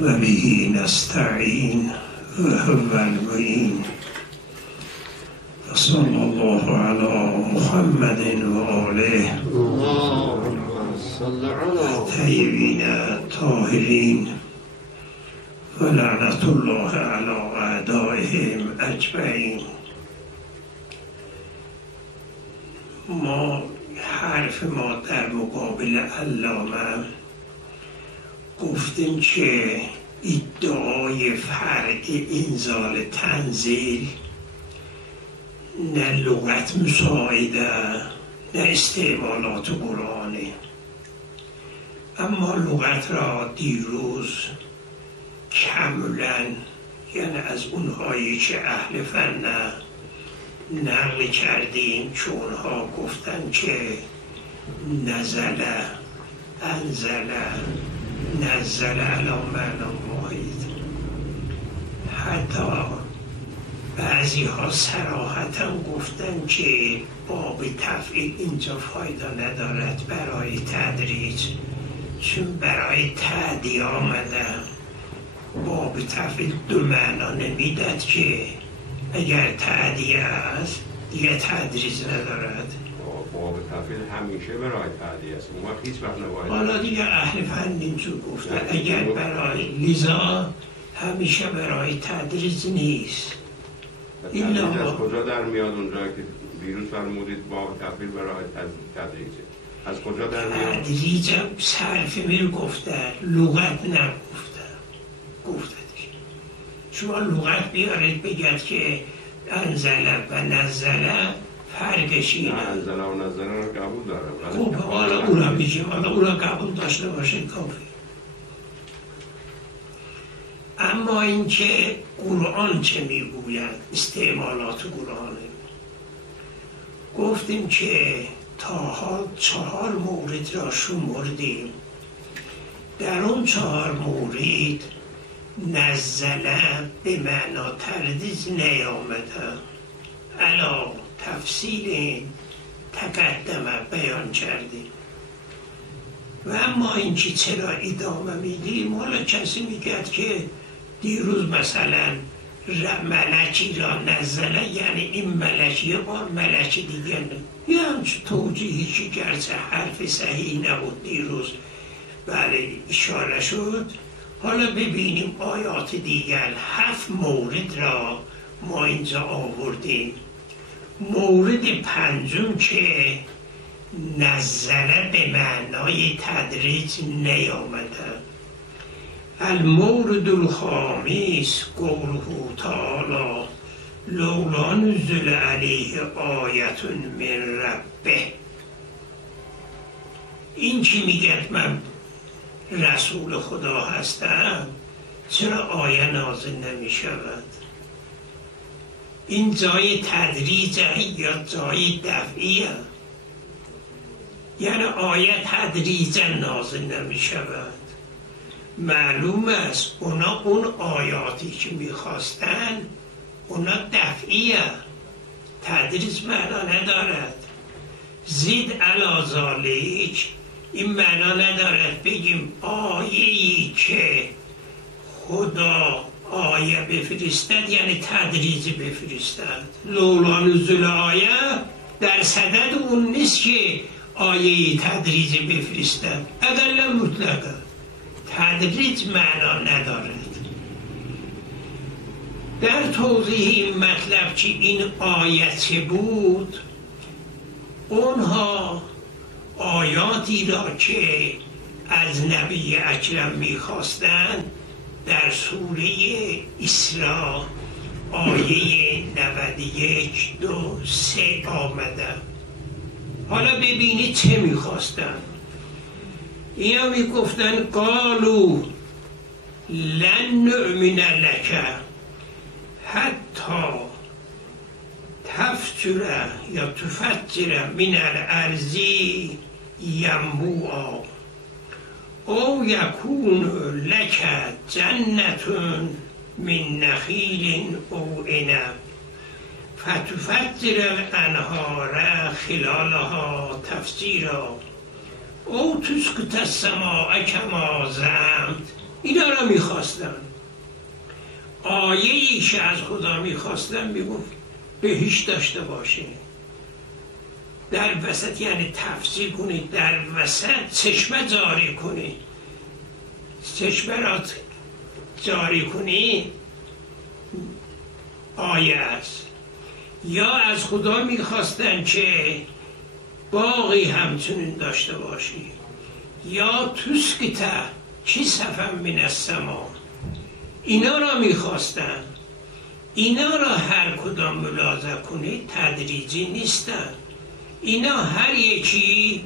و به نستعین و هو المعین و صلی الله علی محمد و آله الطیبین الطاهرین و لعنت الله علی اعدائهم اجمعین. حرف ما در مقابل علامه گفتیم که ادعای فرع انزال تنزیل نه لغت مساعده نه استعمالات قرآنه، اما لغت را دیروز کاملا، یعنی از اونهایی که اهل فن نقل کردیم که اونها گفتن که نزل انزل نزل علی معنا واحد. حتی بعضی ها صراحتا گفتن که باب تفعیل اینجا فایده ندارد برای تدریج، چون برای تعدیه آمدن. باب تفعیل دو معنا نمیداد که اگر تعدیه است دیگه تدریج ندارد. باب تفعیل همیشه برای تعدیه است، اون وقت هیچ وقت نباید. حالا دیگه اهل فن اینجور گفتن اگر برای لذا همیشه برای تدریج نیست. این از کجا در میاد اونجا که دیروز فرمودید باب تفعیل برای تدریجه؟ از کجا در میاد؟ تدریج صرف میر گفتن، لغت نگفتن. گفتن شما لغت بیارید بگید که انزل و نزل فرقش اینه. انزل و نزل رو قبول دارم. خب حالا اون را میگیم، حالا اون را قبول داشته باشه کافی. اما اینکه قرآن چه میگوید، استعمالات قرآن، گفتیم که تا حال 4 مورد را شمردیم. در اون 4 مورد نزله به معنا تردیج نیامده، علا تفصیل تقدمه بیان کردیم. و اما این که چرا ادامه میدیم، حالا کسی میگه که دیروز مثلا ملکی را نزله، یعنی این ملک یه بار ملک دیگه یه همچه توجیهی که گرچه حرف صحیح نبود دیروز بله اشاره شد. حالا ببینیم آیات دیگر. 7 مورد را ما اینجا آوردیم. مورد پنجم که نزله به معنای تدریج نیامده. المورد الخامس قوله تعالی لولا نزل علیه آیت من ربه. این که میگه من رسول خدا هستم، چرا آیه نازل نمی شود؟ این جای تدریجه یا جای دفعیه؟ یعنی آیه تدریجا نازل نمی شود. معلوم است اونا اون آیاتی که میخواستن اونا دفعیه، تدریج معنا ندارد. زید علی ذالک این معنا ندارد بگیم آیه‌ای که خدا آیه بفرستد یعنی تدریج بفرستد. لولا نزول آیه در صدد اون نیست که آیه تدریج بفرستد، اقل مطلقه تدریج معنا ندارد. در توضیح این مطلب که این آیه چه بود، اونها آیاتی را که از نبی اکرم میخواستند در سوره اسراء آیه 91 2 3 آمده. حالا ببینید چه میخواستن. اینا میگفتن قالوا لن نؤمن لک حتی تفجر یا تفجر من الارض ینبوعا او یکون لک جنت من نخیل او عنب فتفجر الانهار خلالها تفجیرا او تسقط السماء کما زعمت. اینا را را میخواستن. آیه ایش از خدا میخواستن، میگفت بهشت داشته باشه. در وسط یعنی تفسیر کنید، در وسط چشمه جاری کنید. چشمه را جاری کنید آیه است. یا از خدا میخواستن که باقی همچنین داشته باشی، یا تسکته چی صفم من السما، اینا را میخواستن. اینا را هر کدام ملاحظه کنید تدریجی نیستن. اینا هر یکی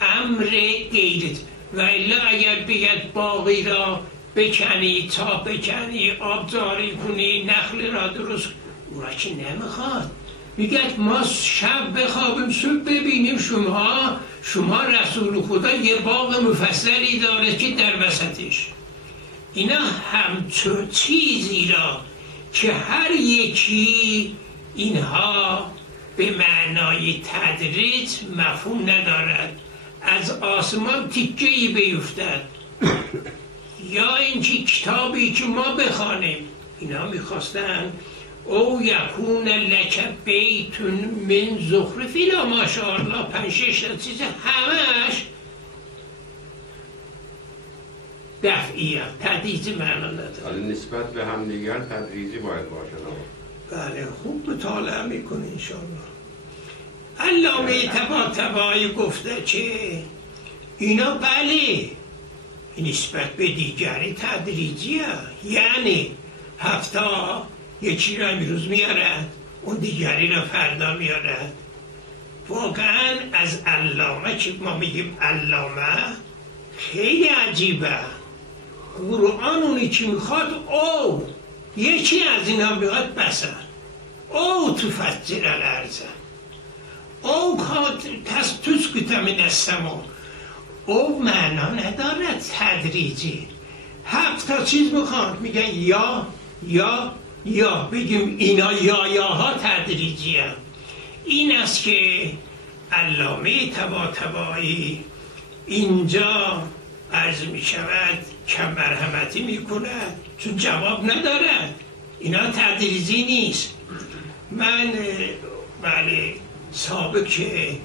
امر غیرت. و الا اگر بگید باقی را بکنی، تا بکنی، آب جاری کنی، نخل را درست، او را که نمیخواد. میگه ما شب بخوابیم صبح ببینیم شما رسول خدا یه باغ مفصلی داره که در وسطش. اینا همچون چیزی را که هر یکی اینها به معنای تدریج مفهوم ندارد. از آسمان تیکه‌ای بیفتد یا اینکه کتابی که ما بخوانیم. اینا میخواستن او یکون لک بیتون من زخرف، اینا ماشاءالله 5-6 چیز همش دفعیه، تدریجی معنا نداره. نسبت به هم دیگر تدریجی باید باشه. بله خوب مطالعه میکنه انشاءالله. علامه طباطبایی گفته که اینا بله نسبت به دیگری تدریجیه، یعنی هفته یکی را امروز میارد، اون دیگری را فردا میارد. واقعا از علامه که ما میگیم علامه خیلی عجیبه. قرآن اونی که میخواد او یکی از اینا میخواد بسن او تفجر الارض او تسکت من السما. او معنا ندارد تدریجی. 7 چیز میخواد، میگن یا بگیم اینا یاها تدریجی هم. این است که علامه طباطبایی اینجا عرض میشود کم مرحمتی میکند، چون جواب ندارد. اینا تدریجی نیست. من بله سابق که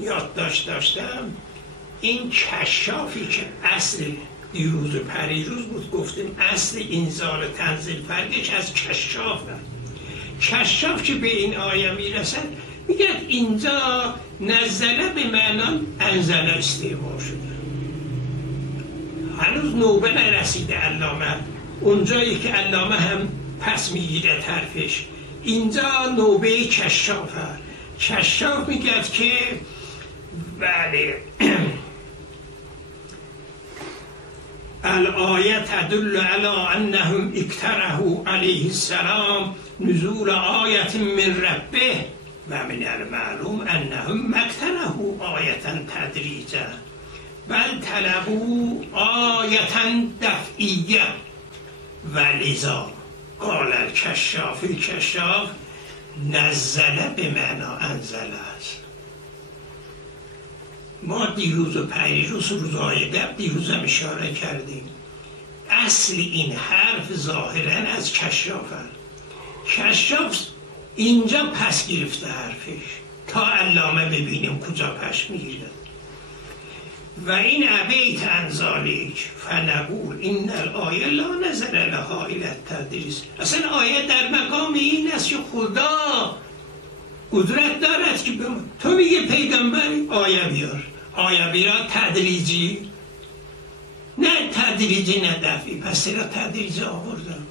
یادداشت داشتم، این کشافی که اصل دیروز و پریروز بود گفتیم اصل انزال تنزیل فرقش از کشاف که به این آیه میرسد، میگه اینجا نزله به معنا انزل استعمال شده. هنوز نوبه نرسیده علامه، اونجایی که علامه هم پس میگیره حرفش. اینجا نوبه کشاف میگه که بله الآیه تدل علی انهم اقترحوا علیه السلام نزول آیه من ربه و من المعلوم انهم ما اقترحوا آیه تدریجا بل طلبوا آیه دفعیه ولذا قال الکشاف نزل به معنا انزل است. ما دیروز و پریروز روزهای قبل دیروز هم اشاره کردیم اصل این حرف ظاهرا از کشاف اینجا پس گرفته حرفش تا علامه ببینیم کجا پس میگیرد. و این ابیت انزالیک فنقول این الآیه لا نظر لها الی التدریس. اصلا آیه در مقام این است که خدا قدرت دارد که تو میگه پیغمبر آیه بیار تدریجی، نه تدریجی نه دفعی، پس چرا تدریجی آوردم؟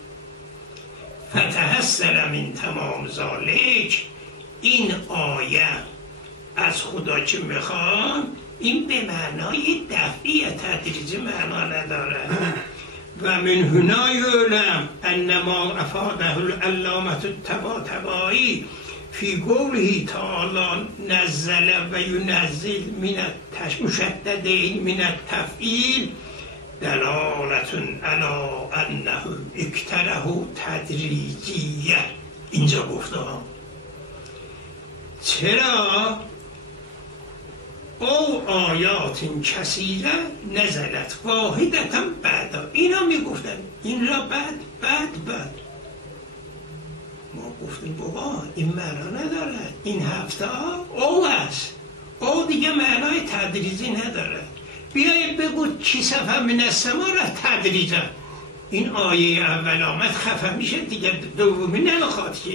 فتحسر من تمام ذالک، این آیه از خدا که میخواد این به معنای دفعی تدریجی معنا نداره. و من هنا یعلم انما افاده العلامة الطباطبایی فی قوله تعالی نزل و ینزل من مشددین من التفعیل دلالة علی انه اقترحوا تدریجیه. اینجا گفته چرا او آیات کثیره نزلت واحدتا بعدا. اینا میگفتن این را بعد ما گفتیم بابا این معنا ندارد، این هفته او است، او دیگه معنای تدریجی نداره. بیایید بگو چی صفحه من السما را تدریجا. این آیه اول آمد خفه میشه دیگه، دومی نمیخواد که.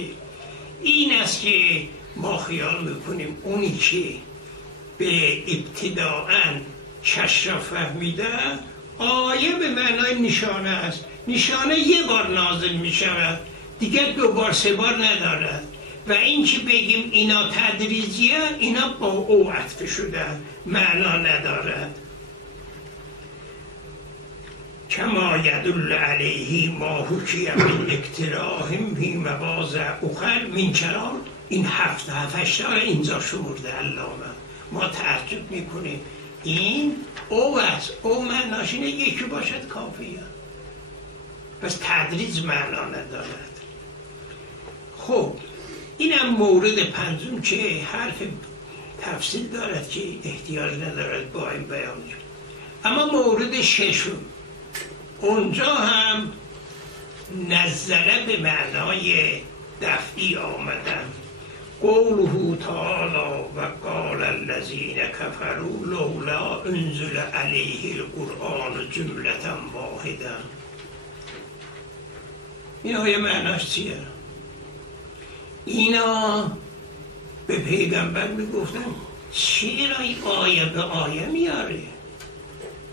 این است که ما خیال میکنیم اونی که به ابتداءً کش را فهمیده آیه به معنای نشانه است. نشانه یه بار نازل میشود دیگه 2 بار 3 بار ندارد. و این که بگیم اینا تدریجیه، اینا با او عطف شده، معنا ندارد. کما یدل علیه ما حکی من اکتراهم فی مواضع اخر من کلام. این 7 تا اینجا شمرده علامه. ما تعجب میکنیم این او است، او معناش اینه یکی باشد کافیه، پس تدریج معنا ندارد. خب اینم مورد پنجم که حرف تفصیل دارد که احتیاج ندارد با این بیان. اما مورد ششم، اونجا هم نزله به معنای دفعی آمدن. قوله تعالی و قال الذین کفروا لولا انزل علیه القرآن جملة واحده. این آیه معناش چیه؟ اینا به پیغمبر میگفتن چرا این آیه به آیه میاره؟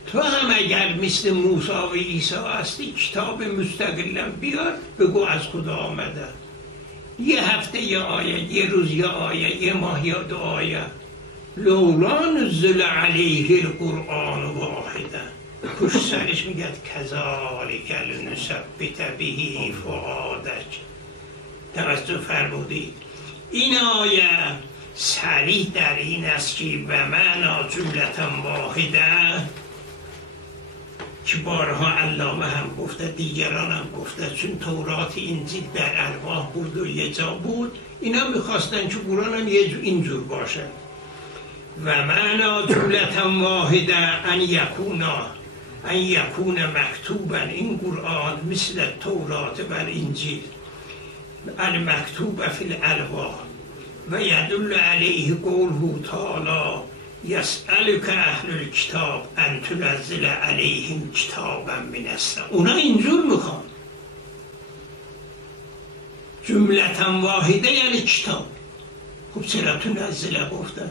تو هم اگر مثل موسی و عیسی هستی کتاب مستقلا بیار بگو از خدا آمده. یه هفته یه آیه، یه روز یه آیه، یه ماه یا 2 آیه. لولا نزل علیه القرآن واحده. پشت سرش میگد کذالک لنثبت به فؤادک. توجه فرمودید این آیه صریح در این است که و معنا جملة واحده، که بارها علامه هم گفته، دیگران هم گفته، چون تورات انجیل در ارواح بود و یه جا بود، اینا میخواستن که قرآن هم اینجور باشه. و معنا جملة واحده ان یکون مکتوبا، این قرآن مثل تورات و انجیل المکتوب فی الارواح. و یدل علیه قوله تعالی یسألک اهل الکتاب ان تنزل علیهم کتابا من السماء. اونا اینجور میخوان جملة واحده یعنی کتاب. خب چرا تنزل گفته؟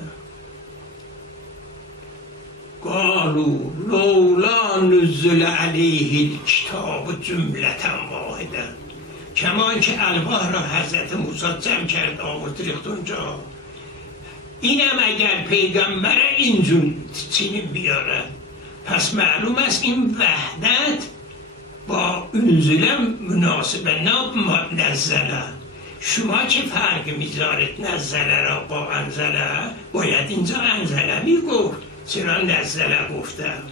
قالوا لولا نزل علیه الکتاب جملة واحده. کمان که الواح را حضرت موسی جمع کرد آورد ریخت اونجا، اینم اگر پیغمبر اینجور چنین بیاره پس معلوم است این وحدت با انزله مناسبه، نه نزله. شما چه فرق میذارید نزله را با انزله؟ باید اینجا انزله میگفت، چرا نزله گفتم؟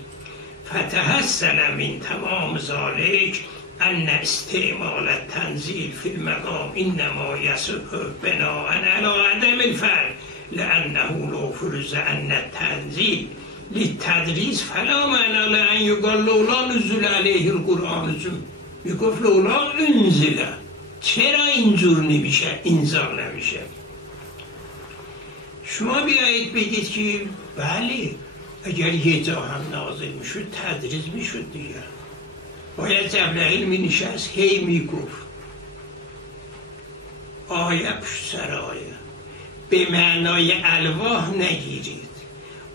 فتحصل من تمام ذالک ان استعمال التنزیل فی المقام انما یصح بناء علی عدم الفرق لانه لو فرض ان التنزیل للتدریس فلا معنی لان یقال لولا نزل علیه القرآن. میگفت لولا انزل، چرا اینجور نمیشه، اینجا نمیشه؟ شما بیایید بگید که بله اگر یه جا هم نازل میشد تدریس میشد دیگه. باید جبرائیل می نشست هی می گفت آیه پشت سر آیه، به معنای الواح نگیرید.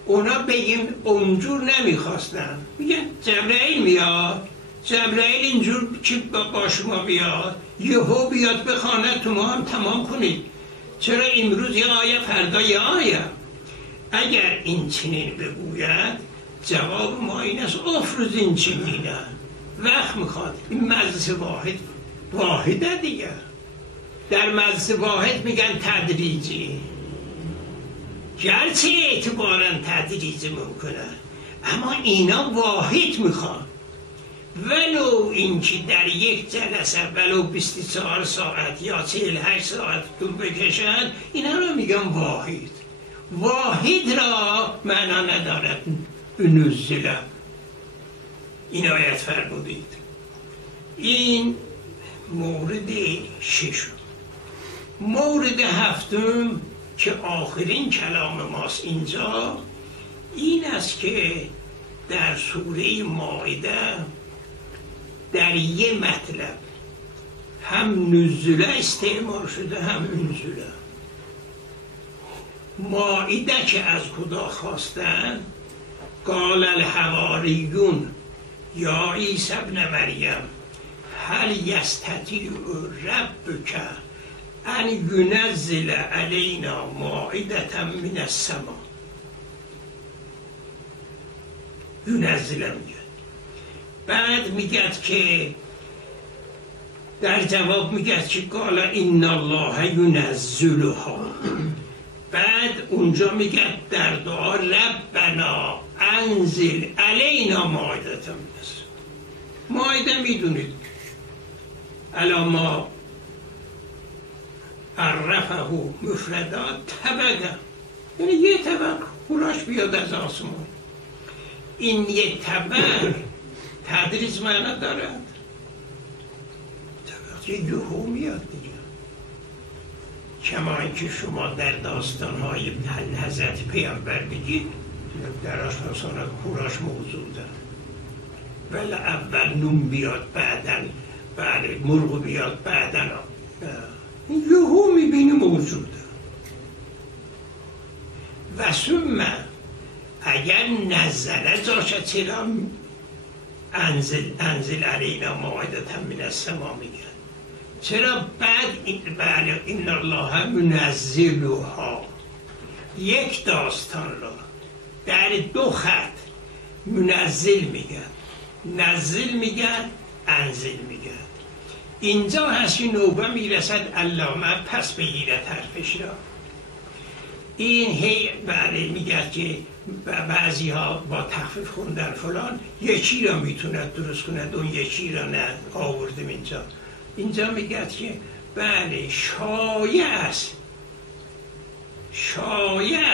اونا بگیم اونجور نمیخواستن، میگن جبرائیل میاد، جبرائیل اینجور که با شما بیاد، یهو بیاد بخواند تو ما هم تمام کنید. چرا امروز یه آیه فردا یه آیه؟ اگر این چنین بگوید جواب ما این است افرض این چنینه، وقت میخواد. این مجلس واحده دیگه. در مجلس واحد میگن تدریجی، گرچه اعتبارا تدریجی ممکنه، اما اینا واحد میخوان. ولو اینکه در یک جلسه ولو 24 ساعت یا 48 ساعت طول بکشن، اینا رو میگن واحد. واحد را معنا ندارد. نزل این آیت فرمودید. این مورد ششم. مورد هفتم که آخرین کلام ماست اینجا این است که در سوره مائده در یه مطلب هم نزله استعمال شده هم انزله. مائده که از خدا خواستن قال الحواریون یا عیسی ابن مریم هل یستطیع ربک ان ینزل علینا مائدة من السماء. ینزل میگه، بعد میگه که در جواب میگه که قال ان الله ینزلها. بعد اونجا میگه در دعا ربنا انزل علینا مائدة من السماء. مائده میدونید علامه عرفه مفردات طبقه، یعنی یه طبق خوراش بیاد از آسمان. این یه طبق تدریج معنا دارد. طبق یه یهو میاد دیگه. کما اینکه شما در داستان‌های حضرت پیامبر بگید در آشپزخانه خوراش موجوده، ولی اول نون بیاد بعدن مرغ بیاد بعدن یهو میبینی موجوده. و ثم اگر نزله جاشد چرا انزل علینا مائدة من السماء میگن؟ چرا بعد بله ان الله منزلها یک داستان را در دو خط منزل میگن، نزل میگن، انزل میگن. اینجا هست که نوبه میرسد علامه پس بگیرد حرفش را. این هی بله میگه که بعضی ها با تخفیف خوندن فلان یکی را میتوند درست کند اون یکی را نه آوردم اینجا میگه که بله شایع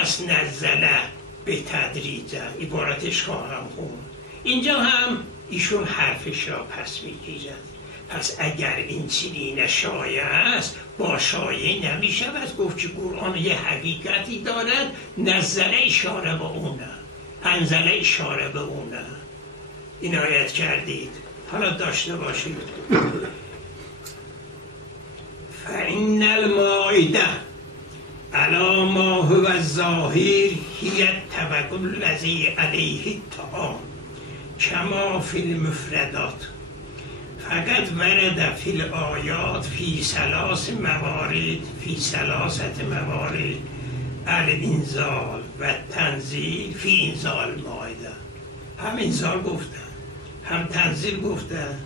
است نزله به تدریج، عبارتش خواهم خوند. اینجا هم ایشون حرفش را پس میگیرد. پس اگر این چنین شایع است با شایع نمیشود گفت که قرآن یه حقیقتی دارد. نزله اشاره به اونه، انزله اشاره به اونه. این آیت کردید حالا داشته باشید. فإن المائدة علی ما هو الظاهر هی الطبق الذی علیه الطعام کما فی المفردات فقط ورد فی الآیات فی ثلاث موارد الانزال و تنزیل فی انزال مائده. هم انزال گفتن هم تنزیل گفتن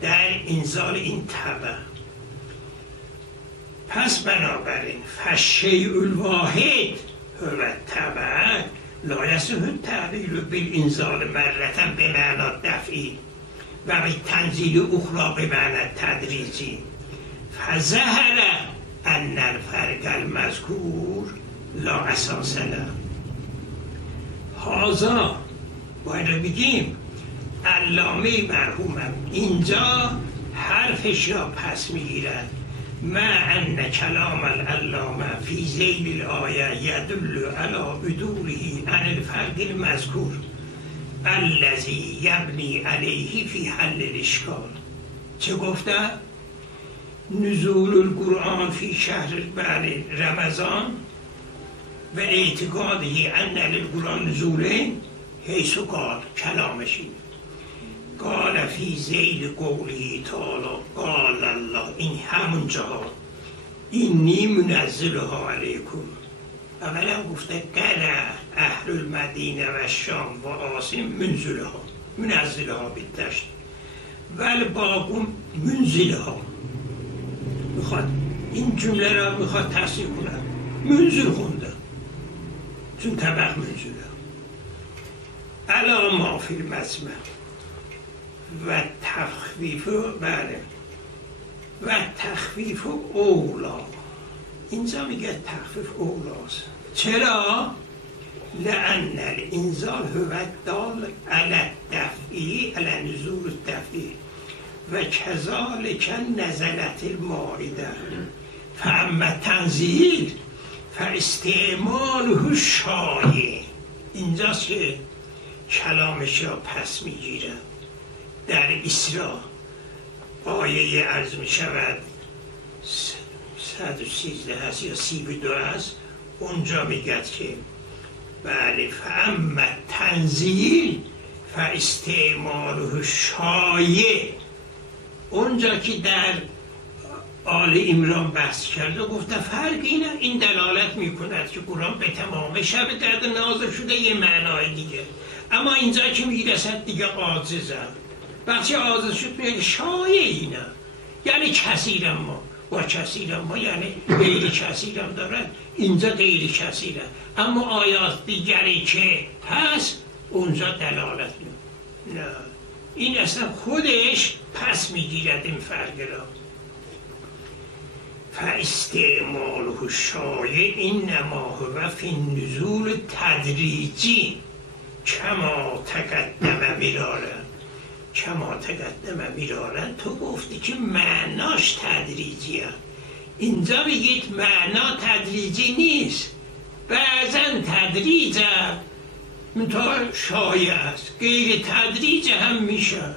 در انزال این طبق. پس بنابراین فالشیء الواحد هو الطبق لا یصح التعبیر بالانزال مرة بمعنی دفعی و بالتنزیل اخرى بمعنی تدریجی. فظهر ان الفرق المذکور لا اساس له. هذا باید بگیم علامه مرحومم اینجا حرفش را پس میگیرد مع ان کلام العلامه فی ذیل الآیه یدل علی بدوره عن الفرق المذکور الذی یبنی علیه فی حل الاشکال. چه گفته؟ نزول القرآن فی شهر بعد رمضان و اعتقاده ان للقرآن نزولین حیث قال کلامشین قال فی ذیل قوله تعالی قال الله. این همون جا اینی منزلها علیکم. اولا گفته قرأ اهل المدینه و شام و عاصم منزلها بالتشدید ولی باقون منزلها. میخواد این جمله را میخواد تصحیح کنه منزل خونده چون طبق منزله علی ما فی المسمع و تخفیف بله و تخفیف اولا اینجا میگه تخفیف اولاست. چرا؟ لأن الانزال هو الدال علی الدفعی علی نزول الدفعی و کذالک نزلت المائده فاما تنزیل فاستعماله شایع. اینجاست که کلامش را پس میگیرد. در اسراء آیه عرض می شود 113 هست یا 32 هست، اونجا میگد که بله فاما تنزیل فاستعماله شایع. اونجا که در آل عمران بحث کرده گفته فرق اینه، این دلالت میکند که قرآن به تمام شب درد نازل شده یه معنای دیگه، اما اینجا که میرسد دیگه عاجزه. وقتی عاجز شد میگه شایع اینه، یعنی کثیر ما با کثیر ما یعنی غیر کثیر هم دارد، اینجا غیر کثیره، اما آیات دیگری که هست اونجا دلالت نه، این اصلا خودش پس میگیرد این فرق را. فاستعماله شایع انما هو فی النزول تدریجی کما تقدم مرارا. تو گفتی که معناش تدریجیه، اینجا بگید معنا تدریجی نیست، بعضا تدریجه منتها شایع است، غیر تدریج هم میشه.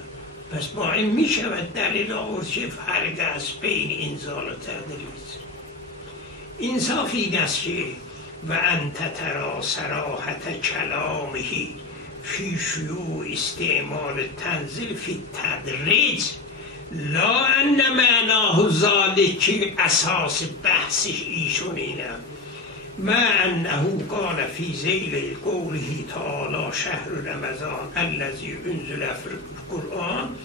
پس با این میشود دلیل آورد که فرق است بین انزال و تدریج. انصاف این است که و انت ترا صراحت کلامه فی شیوع استعمال تنزیل فی تدریج لا ان معناه ذالک اساس بحثش ایشون اینه، ما انه قال فی ذیل قوله تعالی شهر رمضان الذی انزل فی القرآن،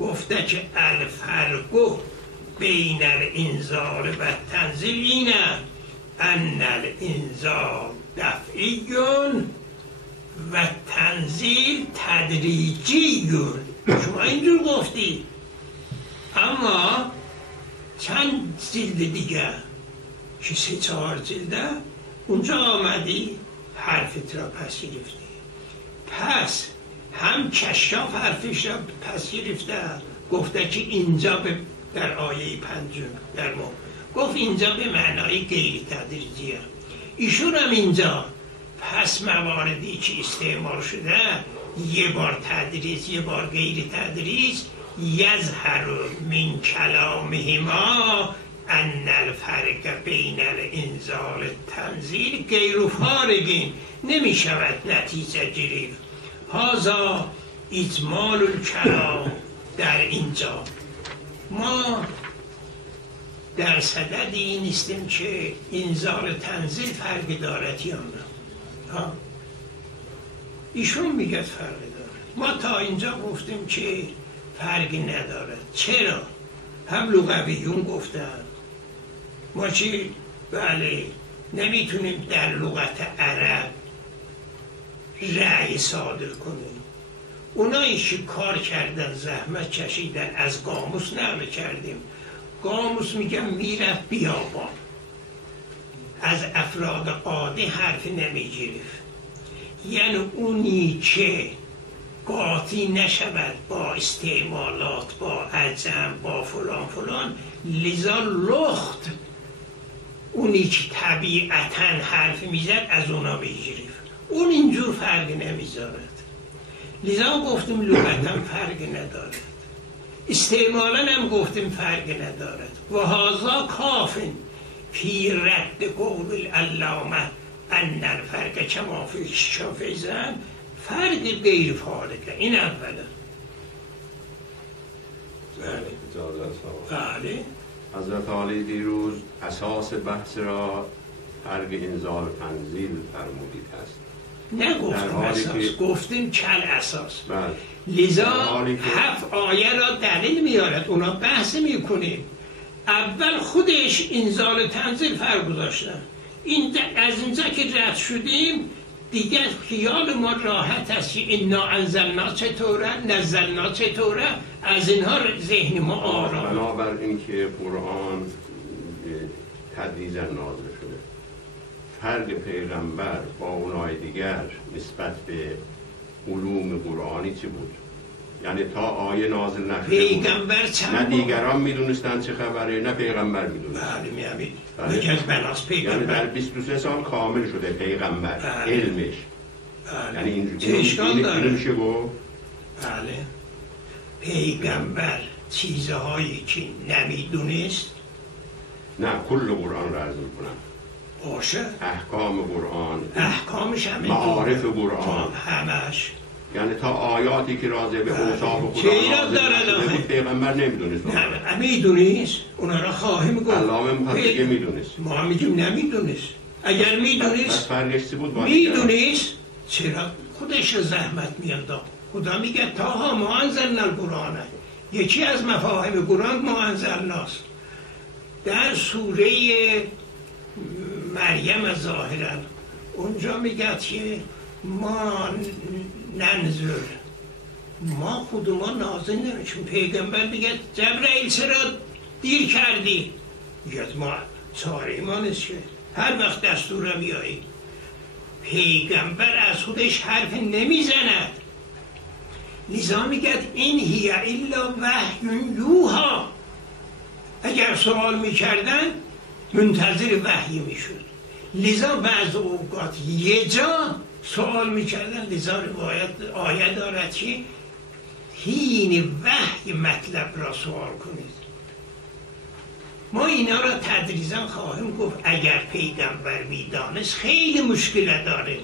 گفته که الفرق بین الانزال و تنزیل اینه ان الانزال دفعیون و تنزیل تدریجیون. شما اینجور گفتی، اما چند جلد دیگه که 3-4 جلده اونجا آمدی حرفت را پس گرفتی. پس هم کشاف حرفش را پس گرفته، گفته که اینجا در آیه 5 در ما گفت اینجا به معنای غیر تدریجیه. ایشون هم اینجا پس مواردی که استعمال شده یه بار تدریج یه بار غیر تدریج، یظهر من کلامهما ان الفرق بین الانزال تنزیل غیر فارقین، نمی شود نتیجه گرفت. هذا اجمال الکلام. در اینجا ما در صددی نیستیم که انزال تنزیل فرق دارد یا نه. ایشون میگه فرق دارد، ما تا اینجا گفتیم که فرقی ندارد. چرا؟ هم لغویون گفتن ما چی؟ بله نمیتونیم در لغت عرب رأی صادر کنیم. اونایی که کار کردن زحمت کشیدن از قاموس نقل کردیم. قاموس میگم میرفت بیابان، از افراد عادی حرف نمیگرفت، یعنی اونی که قاطی نشود با استعمالات با عجم با فلان فلان، لذا لخت اونی که طبیعتا حرف میزد از اونا بگیرید، اون اینجور فرق نمیذارد. لذا گفتیم لغتم فرق ندارد، استعمالا هم گفتیم فرق ندارد. و هذا کافن فی رد قول العلامه ان الفرق کما فی الشافعی فرق غیر فارقه. این اولا. بله. حضرت عالی دیروز اساس بحث را فرق انزال و تنزیل فرمودید هست. نگفتیم اساس، گفتیم کل اساس. لذا 7 آیه را دلیل میارد، اونا بحث میکنیم. اول خودش انزال و تنزیل فرق گذاشتن. از اینجا که رد شدیم دیگه خیال ما راحت است که انا انزلنا چطوره، نزلنا چطوره، از اینها ذهن ما آرام. بنابر این که قرآن تدریجا نازل شده. فرق پیغمبر با اونای دیگر نسبت به علوم قرآنی چی بود؟ یعنی تا آیه نازل نشده پیغمبر چند نه دیگران میدونستن چه خبره نه پیغمبر میدونست. بله میامید یکی از بناس پیغمبر یعنی در 23 سال کامل شده پیغمبر علمش. بله. یعنی اینجوری میشه گفت بله پیغمبر چیزهایی که نمیدونست نه کل قرآن را عرض میکنم باشه احکام قرآن احکامش همه معارف قرآن همش یعنی تا آیاتی که راجع به اوصاف خدا نازل شده بود پیغمبر نمیدونست. نه میدونست اونا را خواهیم گفت. علامه محقق میدونست. ما میگیم نمیدونست. اگر میدونست فرقش چی بود؟ میدونست چرا خودش زحمت میانداخت؟ خدا میگه تاها ما انزلنا القرآن، یکی از مفاهیم قرآن ما انزلناست. در سوره مریم ظاهرا اونجا میگه که ما ننزل، ما خود ما نازل نمیشیم. پیغمبر میگه جبرائیل چرا دیر کردی؟ میگه ما چاره ما نیست که هر وقت دستور میایی. پیغمبر از خودش حرف نمیزند، لذا میگه این هی الا وحی یوها. اگر سوال میکردن منتظر وحی میشد. لذا بعض اوقات یه جا سوال میکردن، لذا روایت آیه دارد که حین وحی مطلب را سوال کنید. ما اینا را تدریجا خواهیم گفت. اگر پیغمبر میدانست خیلی مشکل داره.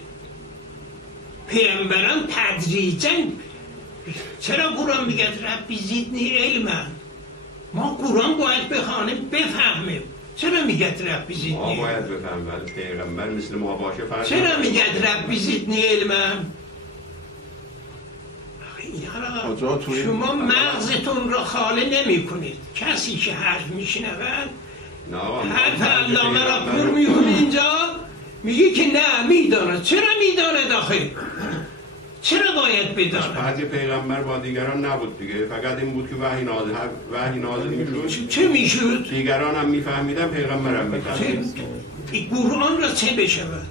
پیغمبران تدریجا چرا قرآن میگه ربی زیدنی علما؟ ما قرآن باید بخوانیم بفهمیم. چرا میگه ربی زیدنی علما؟ ما باید بفهمیم ولی پیغمبر مثل ما باشه فرق. چرا میگه ربی زیدنی علما؟ شما مغزتون را خاله نمی کنید. کسی که حرف میشنود حرف علامه را پر میکنه اینجا میگه که نه میداند. چرا میداند آخه؟ چرا باید بداند؟ فرق پیغمبر با دیگران نبود دیگه، فقط این بود که وحی نازل میشد. چه میشد؟ دیگران هم میفهمیدن، پیغمبر هم میفهمید. قرآن را چه بشود؟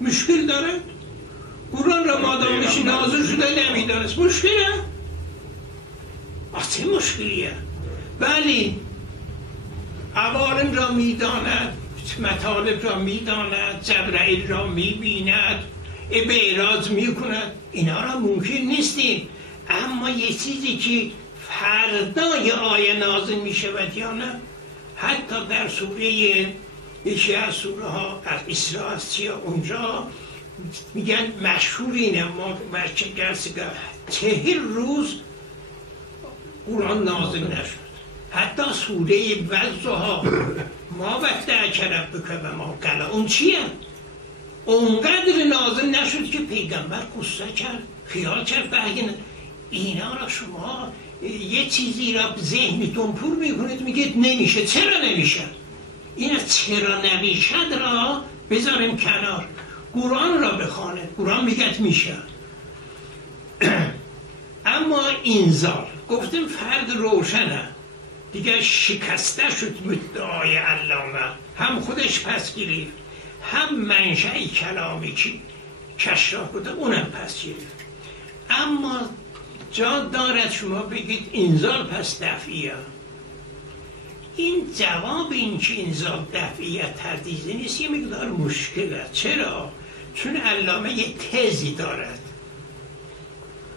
مشکل داره؟ قرآن را مادامش نازل شده نمیدانست مشکله؟ چه مشکلیه؟ ولی عوالم را میداند، مطالب را میداند، جبرائیل را میبیند، ابراز میکند. اینا را ممکن نیستیم. اما یه چیزی که فردای آیه نازل میشود یا نه، حتی در سوره یکی از سوره ها از اسراء است چیه اونجا میگن مشهور اینه ما مرچه 40 روز قرآن نازل نشد. حتی سوره والضحی ما وقت اکرب بکن و ما قلا اون چیه؟ اونقدر نازل نشد که پیغمبر قصه کرد، خیال کرد برگن. اینا را شما یه چیزی را ذهنتون پر میکنید میگید نمیشه. چرا نمیشه؟ اینا چرا نمیشد را بذاریم کنار، قرآن را بخوانه. قرآن میگه میشه. اما انزال گفتیم فرد روشنه دیگه، شکسته شد مدعای علامه. هم خودش پس گرفت، هم منشأ کلامی که کشف بوده اونم پس گرفت. اما جا دارد شما بگید انزال پس دفعیه. این جواب این که انزال دفعیه تردیزی نیست، یه مقدار مشکله. چرا؟ چون علامه یه تزی دارد،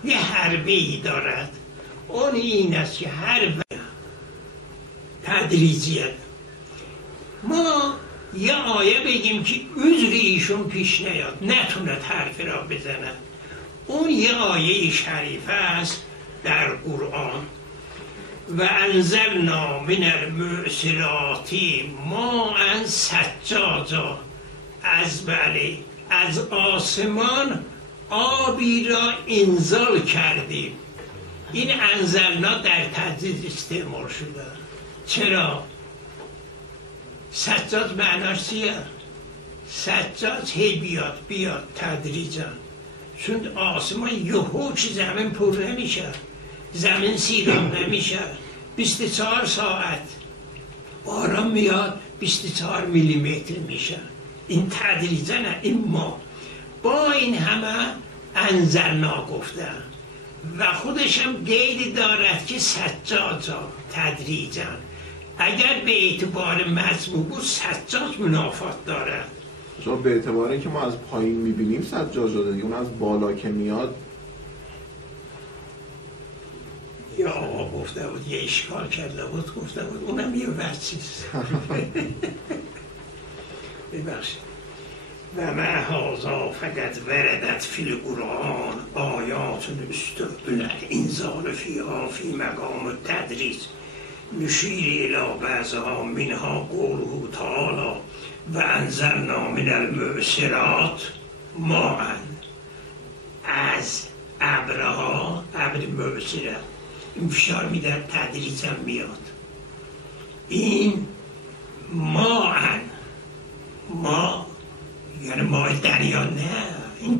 یه حربه‌ای دارد. اون این است که حربه تدریجیه. ما یه آیه بگیم که عذری ایشون پیش نیاد، نتوند حرف را بزند. اون یه آیه شریفه است در قرآن. و انزلنا من المعصرات ماء ثجاجا، از آسمان آبی را انزال کردیم. این انزلنا در تجدید استعمال شده. چرا؟ سجاد معناش چیه؟ سجاد هی بیاد تدریجا. چون آسمان یهو که زمین پر نمیشه، زمین سیراب نمیشه. 24 ساعت باران میاد 24 میلیمتر میشن. این تدریجا نه، این ما با این همه انزلنا گفتن و خودش هم قید دارد که سجاجا تدریجا، اگر به اعتبار مضمون بود سجاج منافات دارد. شما به اعتبار اینکه ما از پایین میبینیم سجاجا دیگه، اون از بالا که میاد یا آقا گفته بود یه اشکال کرده بود، گفته بود اونم یه وچیز ببخشید. و ما هازا فقط وردت فی القرآن آیات مستقبلت انزال فیها فی مقام التدریج نشیر الی بعضها منها قوله تعالی و انزلنا من المعصرات ماء، از ابرها، ابر معصره این فشار میده تدریجا میاد. این ماء، ما یعنی ماء دریا نه، این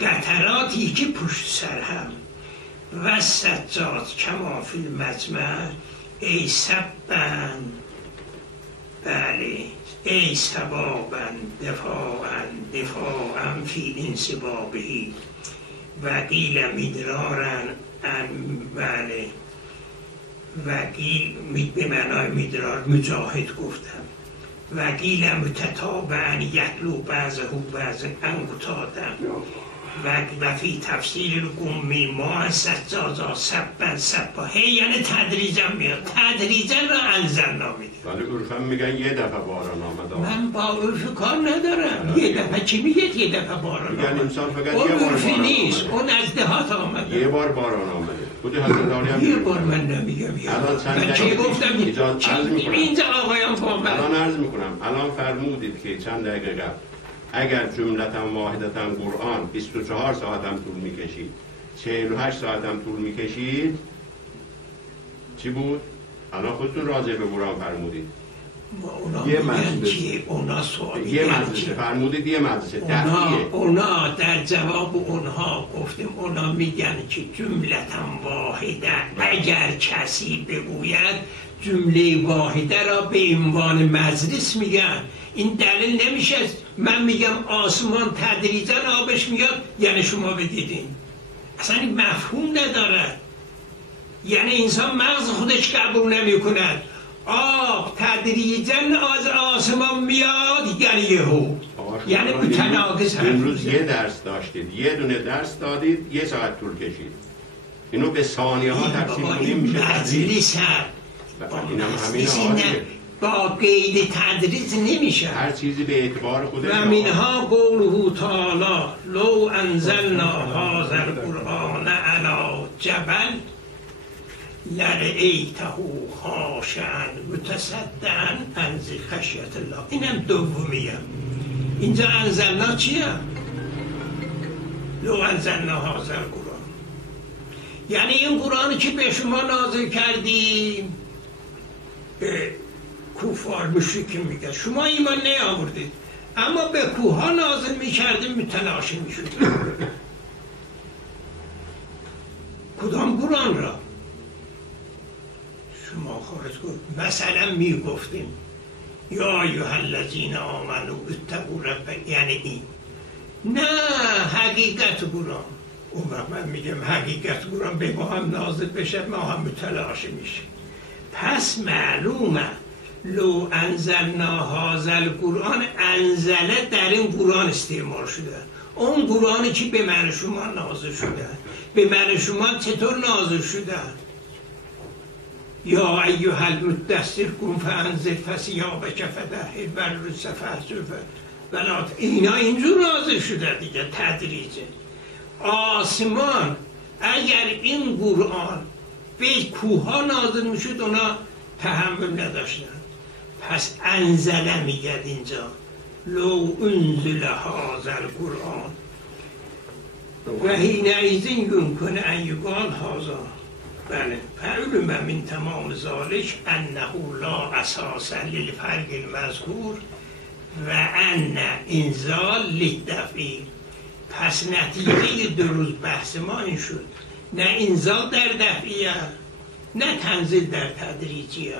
قطراتی که پشت سر هم و سجاد کما فی المجمع ای سبن، بله ای سبابن دفاعا فی انسبابهی و قیل مدرارن، بله و قیل به معنای مدرار مجاهد گفتم، و قیل متتابعا یتلو بعضه بعضا انقطاعا و فی تفسیر القمی ما سجاجا سبا هی یعنی تدریجا میاد، تدریجا را انزلنا میده. ولی عرفا میگن یه دفعه باران آمد. من با عرف کار ندارم. یه دفعه چی میگه؟ یه دفعه باران میگن آمد. انسان فقط یه بار عرفی نیست، اون از دهات آمده. یه بار باران آمده. خود حضرت علی هم یه بار من نمیگم. من چی گفتم؟ اینجا آقایان فهمد. الان عرض میکنم، الان فرمودید که چند دقیقه قبل اگر جملتا واحدتا قرآن 24 ساعت هم طول میکشید، 48 ساعت هم طول میکشید، چی بود؟ الان خودتون راجع به قرآن فرمودید. یه مجلس، یه مجلس فرمودید، یه مجلس دفعیه. اونا در جواب اونها گفتیم، اونا میگن که جملتا واحده، اگر کسی بگوید جمله واحده را به عنوان مجلس میگن. این دلیل نمیشه من میگم آسمان تدریجا آبش میاد یعنی شما بگیدین، اصلا این مفهوم ندارد. یعنی انسان مغز خودش قبول نمی کند آب تدریجا از آسمان میاد یعنی یهو، یعنی متناقض. امروز یه درس داشتید، یه دونه درس دادید، یه ساعت طول کشید، اینو به ثانیه ها تقسیم کنیم میشه مجلس هم با قید تدریج نمیشه. هر چیزی به اعتبار خودش. و منها قوله تعالی لو انزلنا هذا القرآن علی جبل لرأیته خاشعا متصدعا عن خشیة الله. اینم دومیه. اینجا انزلنا چیه؟ لو انزلنا هذا القرآن یعنی این قرآنی که به شما نازل کردیم، کفار مشرکین میگه شما ایمان نیاوردید، اما به کوها نازل میکردیم متلاشی میشد. کدام قرآن را شما خارج کنید؟ مثلا میگفتیم یا ایها الذین آمنوا اتقوا ربکم، یعنی این نه حقیقت قرآن. اون وقت من میگم حقیقت قرآن به ما هم نازل بشه، ما هم متلاشی میشیم. پس معلومه لو انزلنا هذا القرآن، انزله در این قرآن استعمال شده، اون قرآنی که به من شما نازل شده. به من شما چطور نازل شده؟ یا ایها المدثر قم فانذر فثیابک فطهر والرجز فاهجر ولات. اینا اینجور نازل شده دیگه تدریجه. آسمان اگر این قرآن به کوها نازل میشد اونا تحمل نداشتن. پس انزله میگد اینجا لو انزل هذا القرآن و حینئذ یمکن ان یقال هذا. بله فعلم من تمام ذلک انه لا اساس للفرق المذکور و ان انزال للدفع. پس نتیجه دو روز بحث ما این شد، نه انزال در دفعیه نه تنزیل در تدریجیه.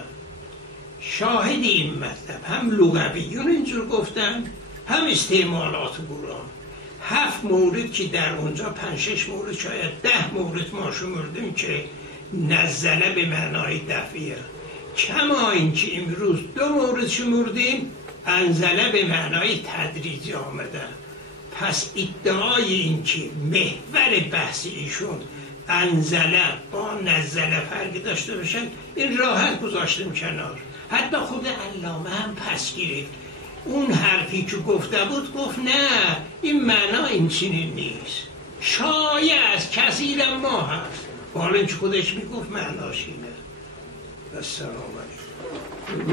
شاهد این مطلب هم لغویون اینجور گفتن، هم استعمالات قرآن. 7 مورد که در اونجا 5-6 مورد شاید 10 مورد ما شمردیم که نزله به معنای دفعیه، کما این که امروز 2 مورد شمردیم انزله به معنای تدریجی آمدن. پس ادعای این که محور بحث ایشون انزله با نزله فرقی داشته باشن این راحت گذاشتیم کنار. حتی خود علامه هم پس گیرید، اون حرفی که گفته بود گفت نه این معنا این چنین نیست، شایع از کثیر ما هست، حالا این که خودش میگفت معناش اینه. السلام علیکم.